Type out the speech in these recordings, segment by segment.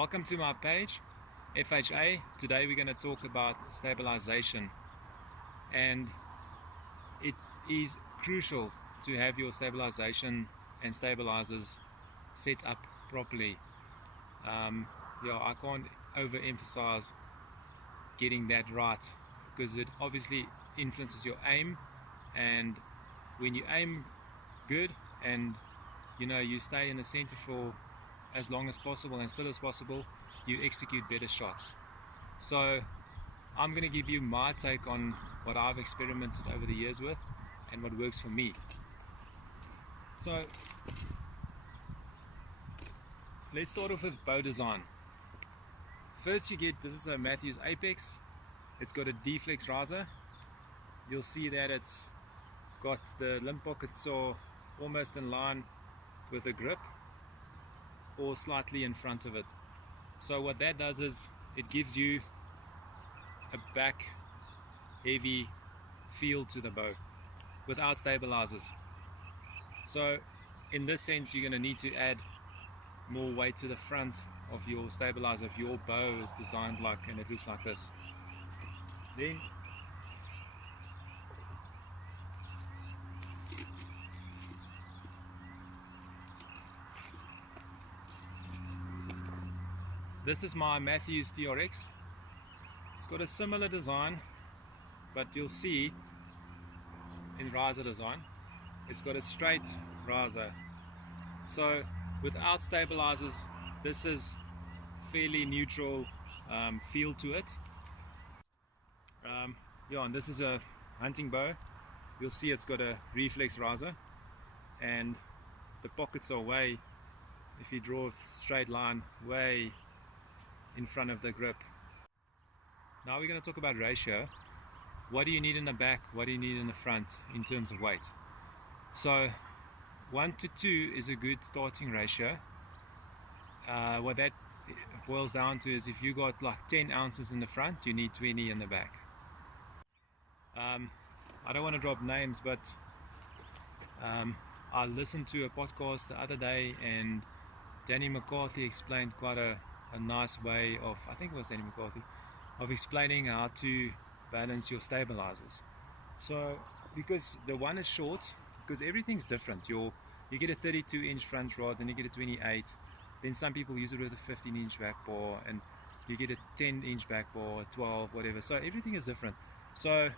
Welcome to my page, FHA. Today we're going to talk about stabilization, and it is crucial to have your stabilization and stabilizers set up properly. I can't overemphasize getting that right, because it obviously influences your aim, and when you aim good and you stay in the center for as long as possible and still as possible, you execute better shots. So I'm going to give you my take on what I've experimented over the years with and what works for me. So let's start off with bow design. First, this is a Matthews Apex. It's got a D-flex riser. You'll see that it's got the limb pocket saw almost in line with the grip, or slightly in front of it. So what that does is it gives you a back heavy feel to the bow without stabilizers. So in this sense, you're going to need to add more weight to the front of your stabilizer if your bow is designed like, and it looks like this. Then this is my Matthews TRX. It's got a similar design, but you'll see in riser design, it's got a straight riser. So without stabilizers, this is fairly neutral feel to it. And this is a hunting bow. You'll see it's got a reflex riser, and the pockets are way, if you draw a straight line, way in front of the grip. Now we're going to talk about ratio. What do you need in the back? What do you need in the front in terms of weight? So 1 to 2 is a good starting ratio. What that boils down to is if you got like 10 ounces in the front, you need 20 in the back. I don't want to drop names, but I listened to a podcast the other day, and Danny McCarthy explained quite a nice way of, I think it was Danny McCarthy, of explaining how to balance your stabilizers. So because the one is short, because everything's different. You get a 32-inch front rod, then you get a 28, then some people use it with a 15-inch back bar, and you get a 10-inch back bar, 12, whatever. So everything is different. So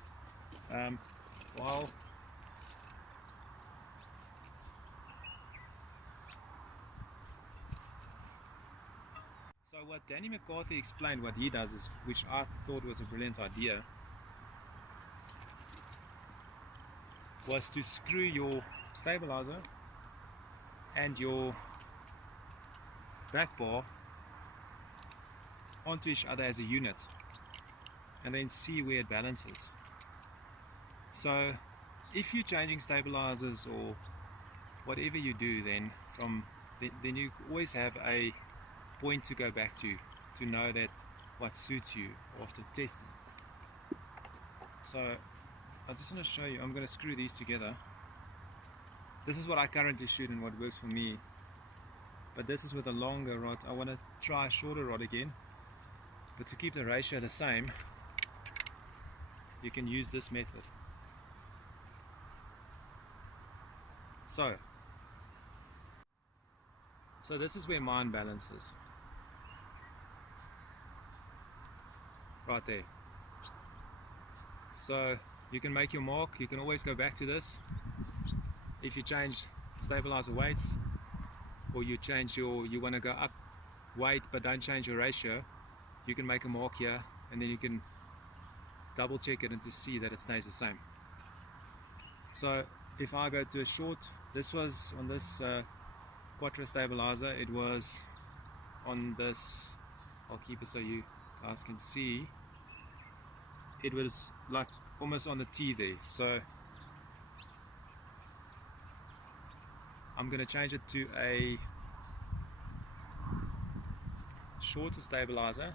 So what Danny McCarthy explained, what he does is, which I thought was a brilliant idea, was to screw your stabilizer and your back bar onto each other as a unit, and then see where it balances. So if you're changing stabilizers or whatever you do, then you always have a point to go back to know that what suits you after testing. So I just want to show you, I'm going to screw these together. This is what I currently shoot and what works for me, but this is with a longer rod. I want to try a shorter rod again, but to keep the ratio the same, you can use this method. So this is where mine balances. Right there. So you can make your mark. You can always go back to this. If you change stabilizer weights, or you want to go up weight but don't change your ratio, you can make a mark here, and then you can double check it and to see that it stays the same. So if I go to a short, this was on this Quattro stabilizer, it was on this, I'll keep it so you guys can see, it was like almost on the T there. So I'm going to change it to a shorter stabilizer,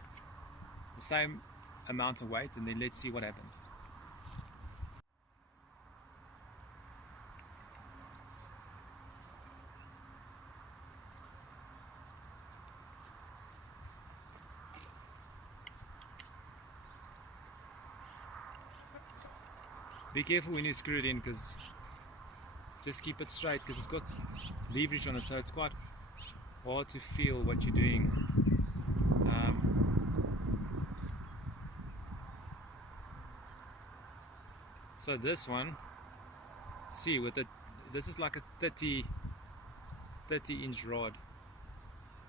the same amount of weight, and then let's see what happens. Be careful when you screw it in, because just keep it straight, because it's got leverage on it, so it's quite hard to feel what you're doing. So this one, see, with it, this is like a 30 inch rod.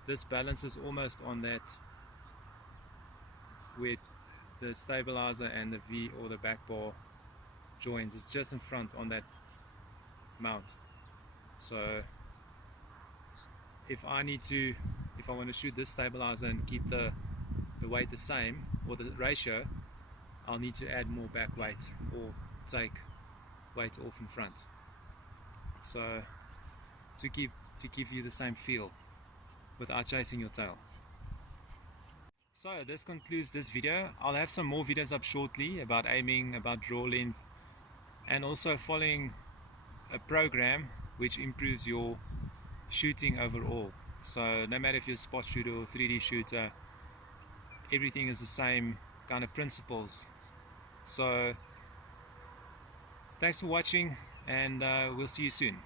This balances almost on that with the stabilizer and the V or the back bar joins. It's just in front on that mount. So if I want to shoot this stabilizer and keep the weight the same, or the ratio, I'll need to add more back weight or take weight off in front, so to give you the same feel without chasing your tail. So this concludes this video. I'll have some more videos up shortly about aiming, about draw length, and also following a program which improves your shooting overall. So no matter if you're a spot shooter or 3D shooter, everything is the same kind of principles. So thanks for watching, and we'll see you soon.